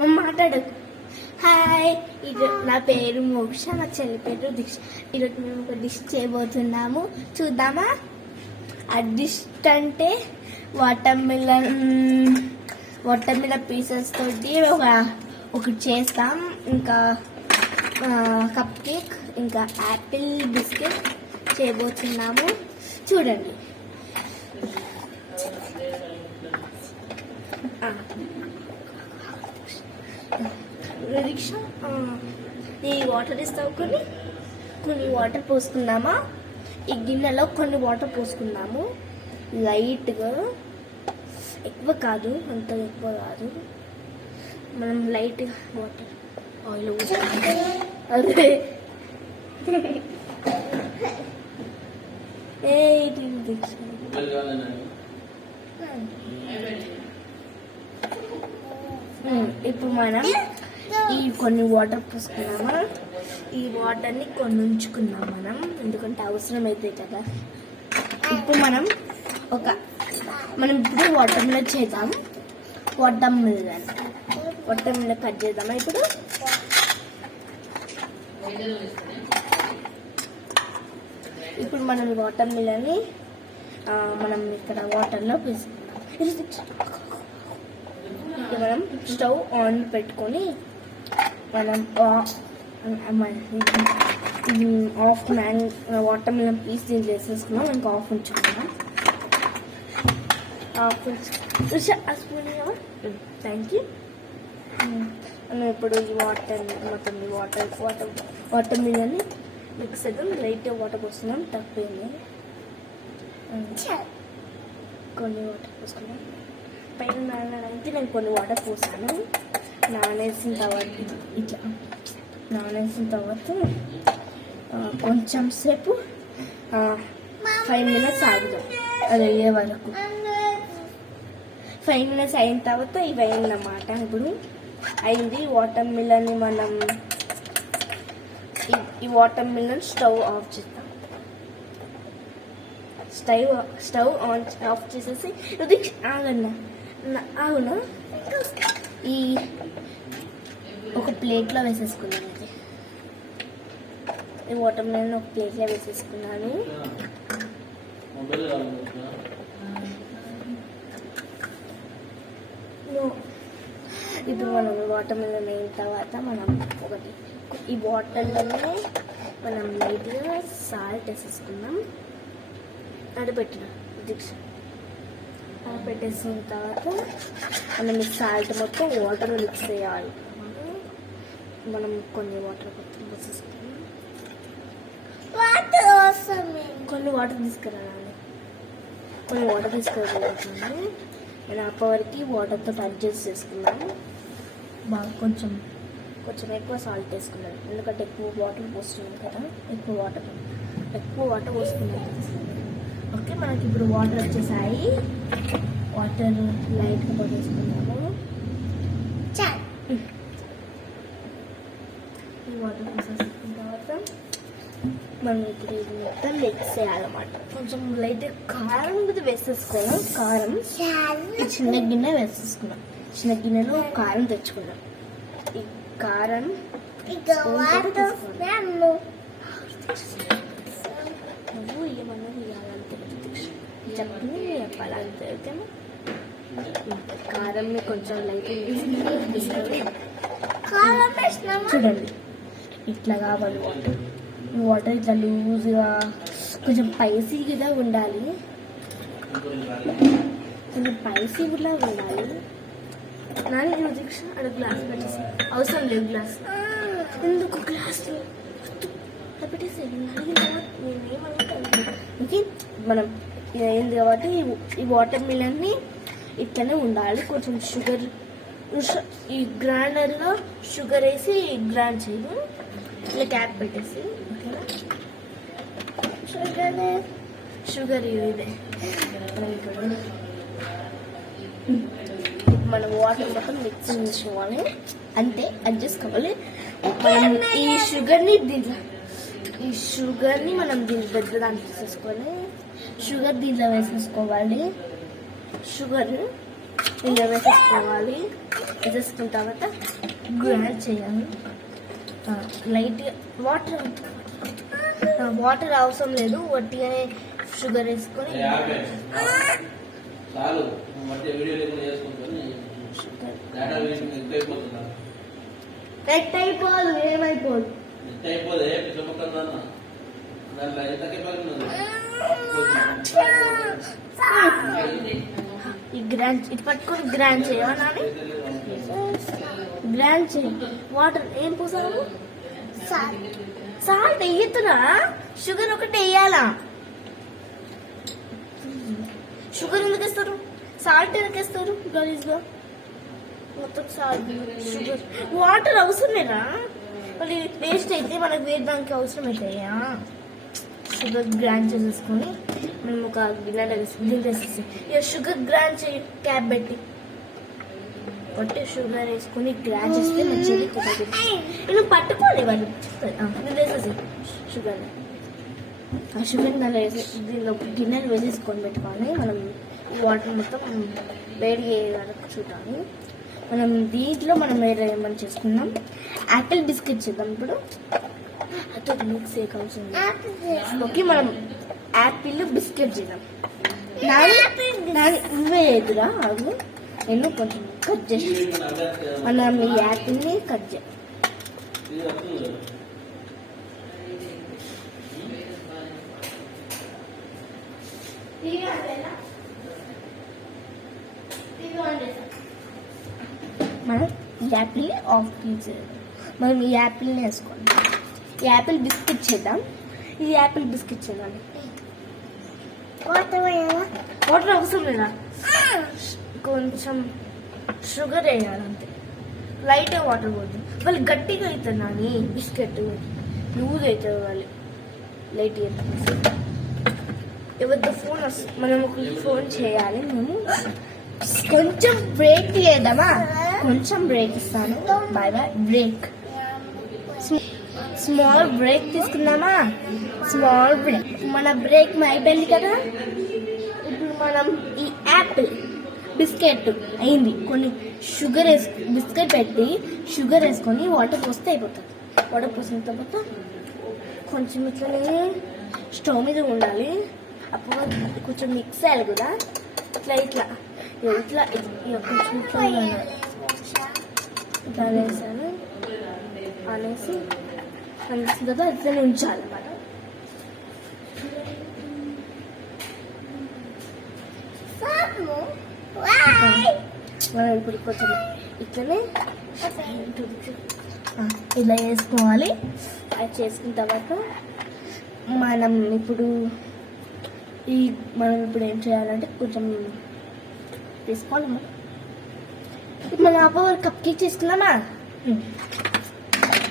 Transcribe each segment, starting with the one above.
మనం మాట్లాడు. హాయ్, ఇది నా పేరు మోక్ష, నా చెల్లి పేరు దీక్ష. ఈరోజు మేము ఒక డిష్ చేయబోతున్నాము, చూద్దామా? ఆ డిష్ అంటే వాటర్ మిలన్ పీసెస్ తోటి ఒకటి చేస్తాం. ఇంకా కప్ కేక్, ఇంకా యాపిల్ బిస్కెట్ చేయబోతున్నాము, చూడండి. ఈ వాటర్ ఇస్తావు, కొన్ని వాటర్ పోసుకుందామా? ఈ గిన్నెలో కొన్ని వాటర్ పోసుకుందాము, లైట్గా, ఎక్కువ కాదు, అంత ఎక్కువ కాదు. మనం లైట్గా వాటర్ ఆయిల్ పోసుకుందాం. అదే ఇప్పుడు మనం ఈ కొన్ని వాటర్ పోసుకున్నామా, ఈ వాటర్ని కొన్ని ఉంచుకుందాం మనం, ఎందుకంటే అవసరం అవుతాయి కదా. ఇప్పుడు మనం ఇప్పుడు వాటర్ మిలన్ చేద్దాం. వాటర్ మిలన్ కట్ చేద్దామా? ఇప్పుడు మనం వాటర్ మిలన్ని మనం ఇక్కడ వాటర్లో వేసుకుందాం. మనం స్టవ్ ఆన్ పెట్టుకొని మనం హాఫ్ వాటర్ మిలన్ పీస్ దీంట్లో వేసేసుకున్నాం. ఇంకా హాఫ్ ఉంచుకున్నాం. Thank you. మనం ఇప్పుడు ఈ వాటర్ మిలన్ని మిక్స్ చేద్దాం. లైట్గా వాటర్ పోస్తున్నాం, తప్పేంది. కొన్ని వాటర్ పోసుకున్నాం. పైన నానడానికి నేను కొన్ని వాటర్ పోసాను. నానేసిన తర్వాత కొంచెం సేపు 5 minutes ఆగుదాం, అది అయ్యే వరకు. 5 minutes అయిన తర్వాత ఇవి అయిందన్నమాట. ఇప్పుడు అయింది వాటర్ మిలన్. మనం ఈ వాటర్ మిలన్ స్టవ్ ఆఫ్ చేద్దాం. స్టవ్ ఆఫ్ చేసేసి ఆగునా ఈ ఒక ప్లేట్లో వేసేసుకున్నాను. ఈ వాటర్ మిలన్ ఒక ప్లేట్లో వేసేసుకున్నాను. ఇప్పుడు మనం వాటర్ మిలన్ అయిన తర్వాత మనం ఈ బాటిల్లోనే మనం లైట్గా సాల్ట్ వేసేసుకున్నాం. పెట్టిన పెట్టేసిన తర్వాత మనం ఈ సాల్ట్ మొత్తం వాటర్ మిక్స్ చేయాలి. మనం కొన్ని వాటర్ పోసేసుకున్నాం. కొన్ని వాటర్ తీసుకురావాలి. నేను అప్పటివరకు వాటర్తో అడ్జస్ట్ చేసుకున్నాను. బాగా కొంచెం ఎక్కువ సాల్ట్ వేసుకున్నాను, ఎందుకంటే ఎక్కువ వాటర్ పోస్తున్నాం కదా. ఎక్కువ వాటర్ పోసుకున్నాను. ఓకే, మనకి ఇప్పుడు వాటర్ వచ్చేసాయి. వాటర్ లైట్గా పోసేసుకున్నాము. ఈ వాటర్ పోసేసుకున్న తర్వాత మనం ఇప్పుడు ఇది మొత్తం మిక్స్ చేయాలన్నమాట. కొంచెం లైట్గా కారం కూడా వేసేసుకున్నాం. కారం చిన్న గిన్నె వేసేసుకున్నాం. చిన్న గిన్నెలో కారం తెచ్చుకున్నాం. ఈ కారం నువ్వు ఏమన్నా ఇవ్వాలంటే చెప్పని చెప్పాలంటే ఓకేనా. కారంని కొంచెం లైట్గా చూడండి, ఇట్లా కావాలి. వాటర్ ఇట్లా లూజ్గా కొంచెం స్పైసీగా ఉండాలి. నాని మ్యూజిక్ అక్కడ గ్లాస్ పెట్టేసి అవసరం లేదు. గ్లాస్ ఎందుకు? గ్లాస్ పెట్టేసి ఓకే. మనం అయింది కాబట్టి ఈ వాటర్ మిలన్ని ఇట్లనే ఉండాలి. కొంచెం షుగర్, ఈ గ్రైండర్లో షుగర్ వేసి గ్రైండ్ చేయదు, ఇలా క్యాప్ పెట్టేసి. ఓకేనా? షుగర్ ఇదే మనం వాటర్ మొత్తం మిక్స్ చేసుకోవాలి. అంటే అడ్జస్ట్ కావాలి. మనం ఈ షుగర్ని మనం దీంట్లో పెద్ద దాంట్లో తీసేసుకోవాలి. షుగర్ దీంట్లో వేసేసుకోవాలి. వేసేసుకున్న తర్వాత గ్రైండ్ చేయాలి. లైట్గా వాటర్ అవసరం లేదు, వట్టిగానే షుగర్ వేసుకొని అయిపోదు, ఏమైపోదు. ఈ గ్రైండ్ ఇది పట్టుకొని గ్రైండ్ చేయాలి. గ్రైండ్ చేయి. వాటర్ ఏం పోసాము? సాల్ట్ వేయతురా, షుగర్ ఒకటి వేయాలా. షుగర్ ఎందుకు వేస్తారు? సాల్ట్ ఎందుకు వేస్తారు? గలీజ్గా మొత్తం సాల్ట్ షుగర్ వాటర్ అవసరమేనా? మళ్ళీ వేస్ట్ అయితే మనకు వేయడానికి అవసరం అవుతాయా? షుగర్ గ్రైండ్ చేసేసుకొని మనం ఒక గిన్నెలో వేసేసి ఇక షుగర్ గ్రైండ్ చేయి, క్యాప్ పెట్టి పట్టి షుగర్ వేసుకొని గ్రైండ్ చేస్తే మంచిగా నేను పట్టుకోండి వాళ్ళు. నేను వేసేసి షుగర్ ఆ షుగర్ దానిలో వేసి దీనిలో గిన్నెలు వేసేసుకొని పెట్టుకోవాలి. మనం వాటర్ మొత్తం వేడి వరకు చూడాలి. మనం దీంట్లో మనం వేరే ఏమని చేసుకున్నాం, యాపిల్ బిస్కెట్ చేద్దాం. ఇప్పుడు అతను మిక్స్ అవసరం ఓకే. మనం యాపిల్ బిస్కెట్ చేద్దాం. నువ్వే ఎదురా అవి నేను కొంచెం కట్ చేసి మనం ఈ యాపిల్ని కట్ చేయాలి. మనం ఈ యాపిల్ని ఆఫ్ చేయాలి. మనం ఈ యాపిల్ని వేసుకోండి. ఈ యాపిల్ బిస్కెట్ చేద్దాం. ఈ యాపిల్ బిస్కెట్ చేద్దాం. వాటర్ అవసరం లేదా, కొంచెం షుగర్ వేయాలంతే, లైట్గా వాటర్ పోతుంది. వాళ్ళు గట్టిగా అవుతుంది నాని బిస్కెట్, లూజ్ అవుతుంది వాళ్ళు లైట్గా. ఎవరితో ఫోన్ వస్తుంది, మనం ఒక ఫోన్ చేయాలి. మేము కొంచెం బ్రేక్ చేద్దామా? కొంచెం బ్రేక్ ఇస్తాను. Bye bye. Break, small break తీసుకుందామా? Small break. మన బ్రేక్ అయిపోయింది కదా. ఇప్పుడు మనం ఈ యాపిల్ బిస్కెట్ అయింది, కొన్ని షుగర్ బిస్కెట్ పెట్టి షుగర్ వేసుకొని వాటర్ పోస్తే అయిపోతుంది. వాటర్ పోసిన తర్వాత కొంచెం ఇట్లనే స్టవ్ మీద ఉండాలి. అప్పుడు కొంచెం మిక్స్ అయ్యాలి కూడా. ఇట్లా ఇట్లా ఇట్లా కొంచెం ఇట్లా ఇట్లా అనేసాను. అనేసి అనిసిన తర్వాత ఇట్లనే ఉంచాలి అన్నమాట. మనం ఇప్పుడు కొంచెం ఇట్లనే ఇలా వేసుకోవాలి. అది చేసుకున్న తర్వాత మనం ఇప్పుడు ఏం చేయాలంటే కొంచెం తీసుకోవాలి. ఇప్పుడు మనం అప్పుడు కప్ కేక్ చేసుకున్నామా?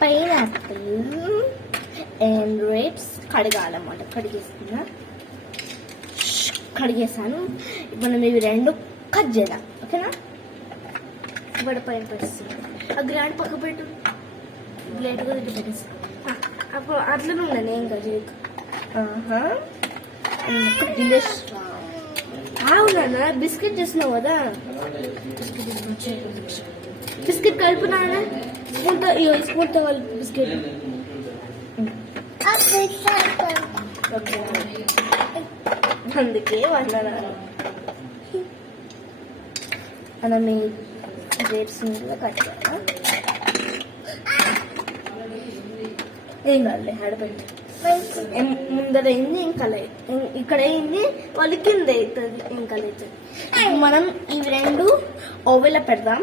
పైనాపిల్ అండ్ గ్రేప్స్ కడగాలన్నమాట. కడిగేసాను. మనం ఇవి రెండు కట్ చేద్దాం, ఓకేనా? ఇప్పుడు పైన పెట్టేస్తాను. ఆ గ్రాండ్ పక్క పెట్టు, గ్రేట్ కూడా ఇట్లా పెట్టేస్తాను. అప్పుడు అట్లనే ఉన్నాను ఏం కాదు. అవునా, బిస్కెట్ చేస్తున్నావు కదా. బిస్కెట్ కలుపునా స్పూన్తో కలిపి బిస్కెట్. అందుకే వండాలి. మనం ఈ గ్రేప్స్ కూడా కట్ చేయాలి. ఏం కాదులే, ఆడబెట్టి ముందర అయింది ఇంకా ఇక్కడ అయింది, వాళ్ళు కింద అవుతుంది ఇంకా అవుతుంది. మనం ఇవి రెండు ఓవెన్లో పెడదాం.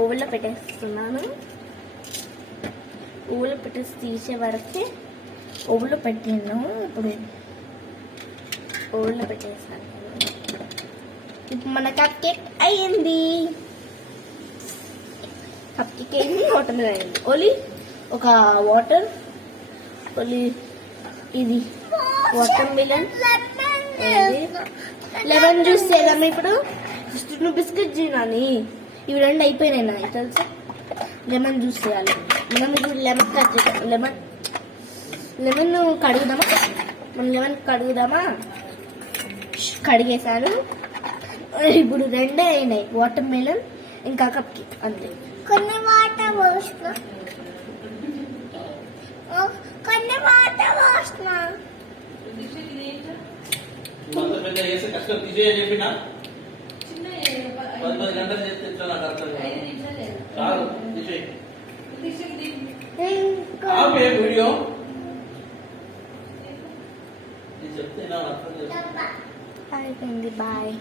ఓవెన్లో పెట్టేస్తున్నాను. ఓవెన్లో పెట్టేసి తీసే వరకే ఓవెన్లో పెట్టినాను. ఇప్పుడు ఓవెన్లో పెట్టేసాను. ఇప్పుడు మన కప్ కేక్ అయ్యింది. కప్ కేక్ అయింది, వాటర్ మీద అయింది. ఓన్లీ ఒక వాటర్, ఓన్లీ ఇది వాటర్ మిలన్, లెమన్ జ్యూస్ చేద్దాం. ఇప్పుడు ఫస్ట్ నువ్వు బిస్కెట్ చేయనాని ఇవి రెండు అయిపోయినాయి నాకు తెలుసు. లెమన్ జ్యూస్ చేయాలి. లెమన్ కట్ చేద్దాం. లెమన్ కడుగుదామా? మనం లెమన్ కడుగుదామా? కడిగేసాను. ఇప్పుడు రెండే అయినాయి, వాటర్ మిలన్ ఇంకా కప్ కేక్ అంతే. కొన్ని వాటర్ పోసిన కొన్ని వాటర్ పోసిన మొత్తం పెద్ద చేసి కష్టం తీసేయని చెప్పినా 10 గంటలు చేస్తే ఇట్లా నాకు అర్థం కాదు. చాలు తీసేయి. ఆపే వీడియో చెప్తే నా అర్థం చేసుకో. అయిపోయింది. బాయ్.